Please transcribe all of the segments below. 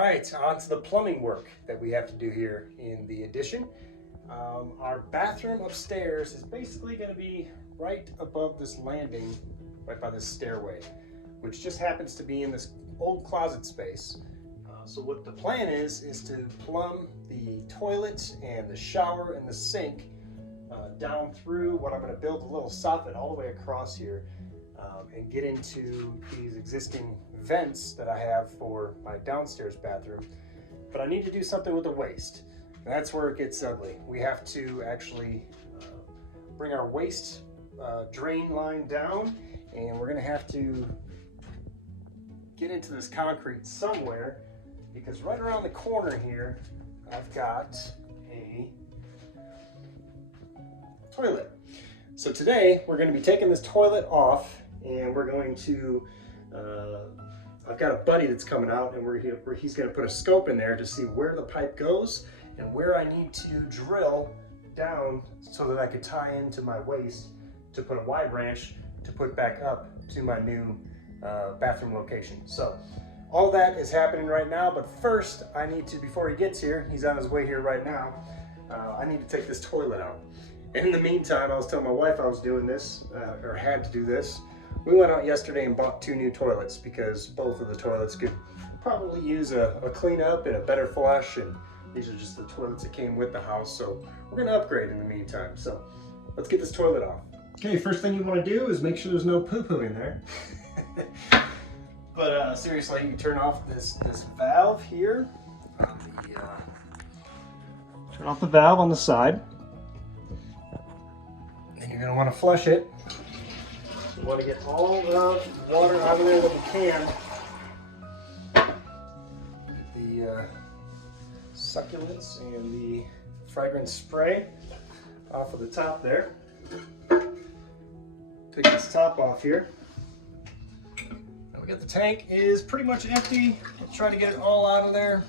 right, on to the plumbing work that we have to do here in the addition. Our bathroom upstairs is basically going to be right above this landing, right by this stairway, which just happens to be in this old closet space. So what the plan is to plumb the toilet and the shower and the sink down through what I'm going to build a little soffit all the way across here, and get into these existing vents that I have for my downstairs bathroom. But I need to do something with the waste, and that's where it gets ugly. We have to actually bring our waste drain line down, and we're going to have to get into this concrete somewhere, because right around the corner here I've got a toilet. So today we're going to be taking this toilet off, and we're going to I've got a buddy that's coming out, and he's going to put a scope in there to see where the pipe goes and where I need to drill down so that I could tie into my waste to put a Y branch to put back up to my new bathroom location. So all that is happening right now, but first I need to, before he gets here, he's on his way here right now, I need to take this toilet out. And in the meantime, I was telling my wife I was doing this, or had to do this. We went out yesterday and bought 2 new toilets because both of the toilets could probably use a cleanup and a better flush, and these are just the toilets that came with the house, so we're gonna upgrade in the meantime. So let's get this toilet off. Okay, first thing you wanna do is make sure there's no poo-poo in there. But seriously, you turn off this valve here on the, turn off the valve on the side. Then you're gonna wanna flush it. You want to get all the water out of there that you can. The succulents and the fragrance spray off of the top there. Take this top off here. Now we got the tank is pretty much empty. Let's try to get it all out of there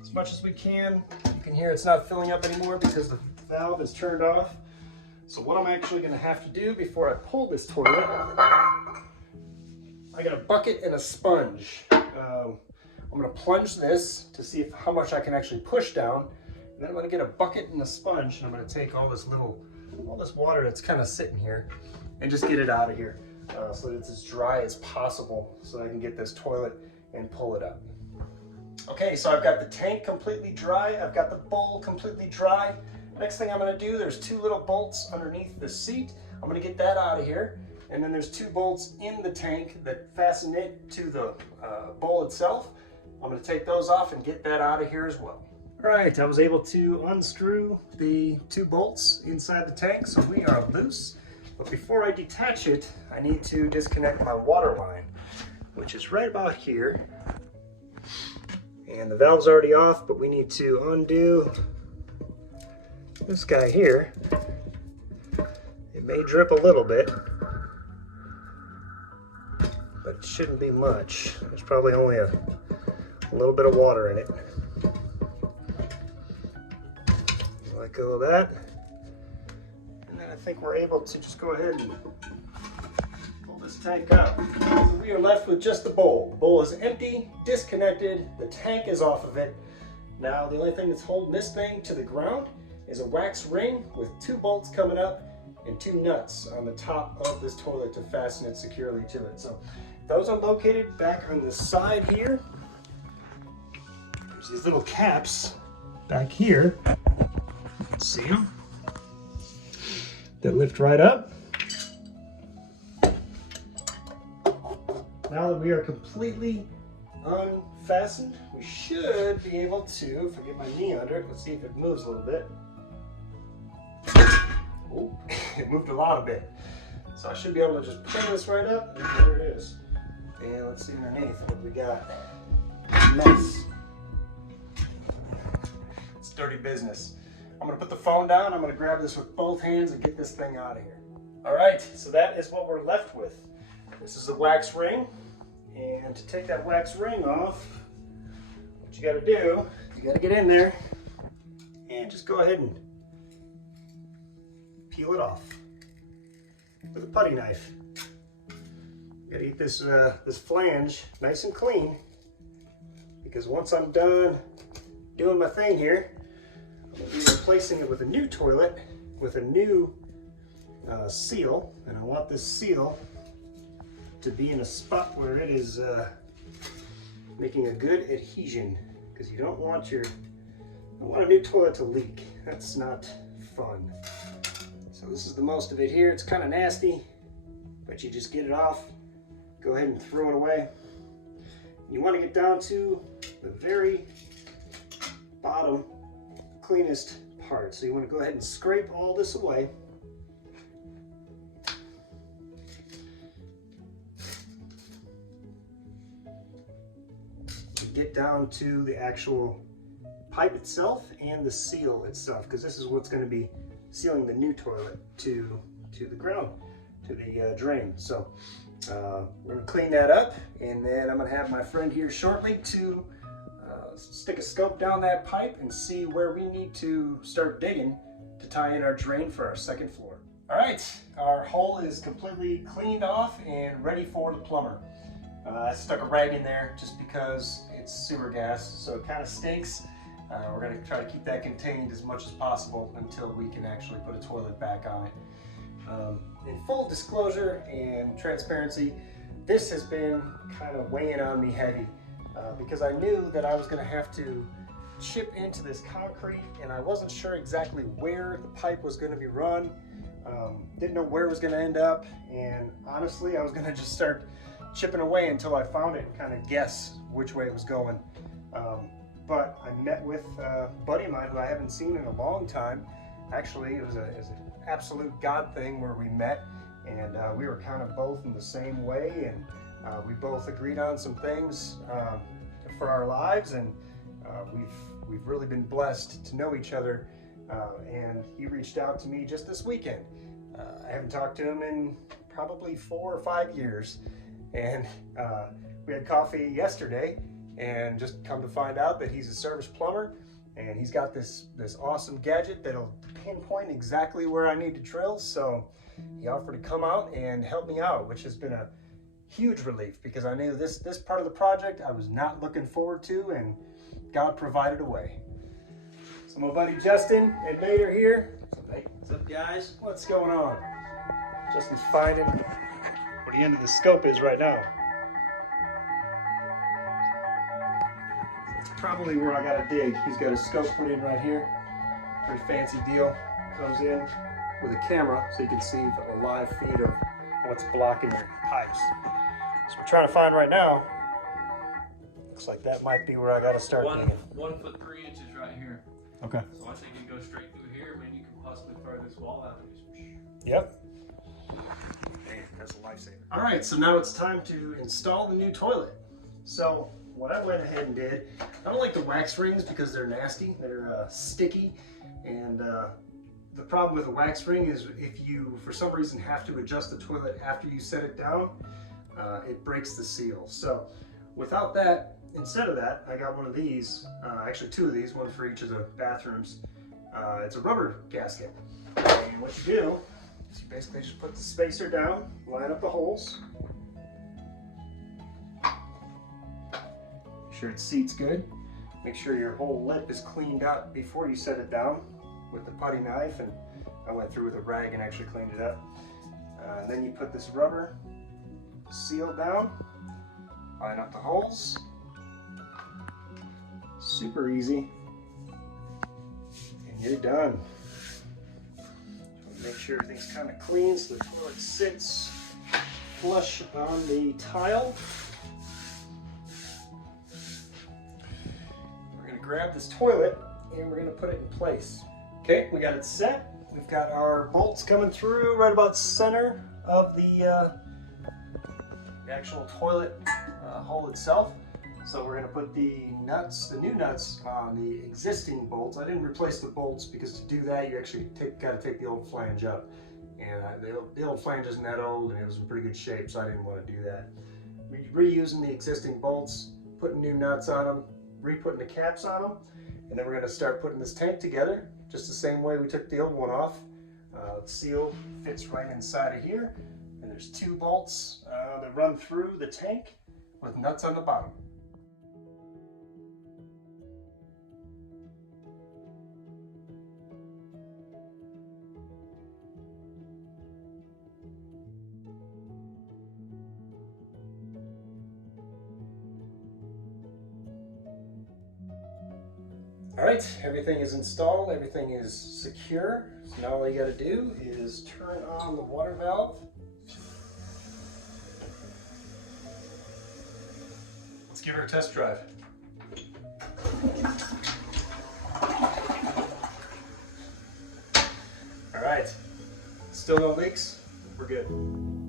as much as we can. You can hear it's not filling up anymore because the valve is turned off. So what I'm actually going to have to do before I pull this toilet, I got a bucket and a sponge. I'm going to plunge this to see how much I can actually push down. And then I'm going to get a bucket and a sponge, and I'm going to take all this water that's kind of sitting here and just get it out of here so that it's as dry as possible so that I can get this toilet and pull it up. Okay, so I've got the tank completely dry. I've got the bowl completely dry. Next thing I'm going to do, there's 2 little bolts underneath the seat. I'm going to get that out of here. And then there's 2 bolts in the tank that fasten it to the bowl itself. I'm going to take those off and get that out of here as well. All right, I was able to unscrew the 2 bolts inside the tank, so we are loose. But before I detach it, I need to disconnect my water line, which is right about here. And the valve's already off, but we need to undo this guy here. It may drip a little bit, but it shouldn't be much. There's probably only a little bit of water in it. Let go of that. And then I think we're able to just go ahead and pull this tank up. So we are left with just the bowl. The bowl is empty, disconnected, the tank is off of it. Now the only thing that's holding this thing to the ground is a wax ring with 2 bolts coming up and 2 nuts on the top of this toilet to fasten it securely to it. So those are located back on the side here. There's these little caps back here. See them? That lift right up. Now that we are completely unfastened, we should be able to, if I get my knee under it, let's see if it moves a little bit. Oh, it moved a lot of bit. So I should be able to just pull this right up, and there it is. And let's see underneath what we got. Mess. It's dirty business. I'm gonna put the phone down, I'm gonna grab this with both hands and get this thing out of here. All right, so that is what we're left with. This is the wax ring. And to take that wax ring off, what you gotta do, you gotta get in there and just go ahead and peel it off with a putty knife. You gotta get this this flange nice and clean, because once I'm done doing my thing here, I'm going to be replacing it with a new toilet with a new seal, and I want this seal to be in a spot where it is making a good adhesion, because you don't want a new toilet to leak. That's not fun. So this is the most of it here. It's kind of nasty, but you just get it off, go ahead and throw it away. You want to get down to the very bottom, cleanest part. So you want to go ahead and scrape all this away. Get down to the actual pipe itself and the seal itself, because this is what's going to be sealing the new toilet to the ground, to the drain. So we're going to clean that up, and then I'm going to have my friend here shortly to stick a scope down that pipe and see where we need to start digging to tie in our drain for our second floor. All right, our hole is completely cleaned off and ready for the plumber. I stuck a rag in there just because it's sewer gas, so it kind of stinks. We're going to try to keep that contained as much as possible until we can actually put a toilet back on it. In full disclosure and transparency, this has been kind of weighing on me heavy because I knew that I was going to have to chip into this concrete, and I wasn't sure exactly where the pipe was going to be run. Didn't know where it was going to end up, and honestly, I was going to just start chipping away until I found it and kind of guess which way it was going. But I met with a buddy of mine who I haven't seen in a long time. Actually, it was an absolute God thing where we met, and we were kind of both in the same way, and we both agreed on some things for our lives, and we've really been blessed to know each other. And he reached out to me just this weekend. I haven't talked to him in probably 4 or 5 years. And we had coffee yesterday, and just come to find out that he's a service plumber, and he's got this awesome gadget that'll pinpoint exactly where I need to drill. So he offered to come out and help me out, which has been a huge relief, because I knew this part of the project I was not looking forward to, and God provided a way. So my buddy Justin and Nate are here. What's up, guys? What's going on? Justin's finding where the end of the scope is right now. That's probably where I gotta dig. He's got a scope put in right here. Pretty fancy deal. Comes in with a camera so you can see a live feed of what's blocking your pipes. So we're trying to find right now. Looks like that might be where I gotta start digging. 1 foot 3 inches right here. Okay. So I think you go straight through here, maybe you can possibly throw this wall out and just. Yep. Man, that's a lifesaver. All right, so now it's time to install the new toilet. So what I went ahead and did, I don't like the wax rings because they're nasty, they're sticky, and the problem with a wax ring is if you, for some reason, have to adjust the toilet after you set it down, it breaks the seal. So without that, instead of that, I got one of these, actually 2 of these, one for each of the bathrooms. It's a rubber gasket, and what you do is you basically just put the spacer down, line up the holes, make sure it seats good, make sure your whole lip is cleaned up before you set it down with the putty knife, and I went through with a rag and actually cleaned it up. And then you put this rubber seal down, line up the holes, super easy, and you're done. Make sure everything's kind of clean so the toilet sits flush on the tile. We're going to grab this toilet and we're going to put it in place. Okay, we got it set. We've got our bolts coming through right about center of the actual toilet hole itself. So we're going to put the new nuts on the existing bolts. I didn't replace the bolts because to do that you actually got to take the old flange up. And the old flange isn't that old and it was in pretty good shape, so I didn't want to do that. Reusing the existing bolts, putting new nuts on them, re-putting the caps on them, and then we're going to start putting this tank together just the same way we took the old one off. The seal fits right inside of here, and there's 2 bolts that run through the tank with nuts on the bottom. All right, everything is installed, everything is secure. So now all you gotta do is turn on the water valve. Let's give her a test drive. All right, still no leaks? We're good.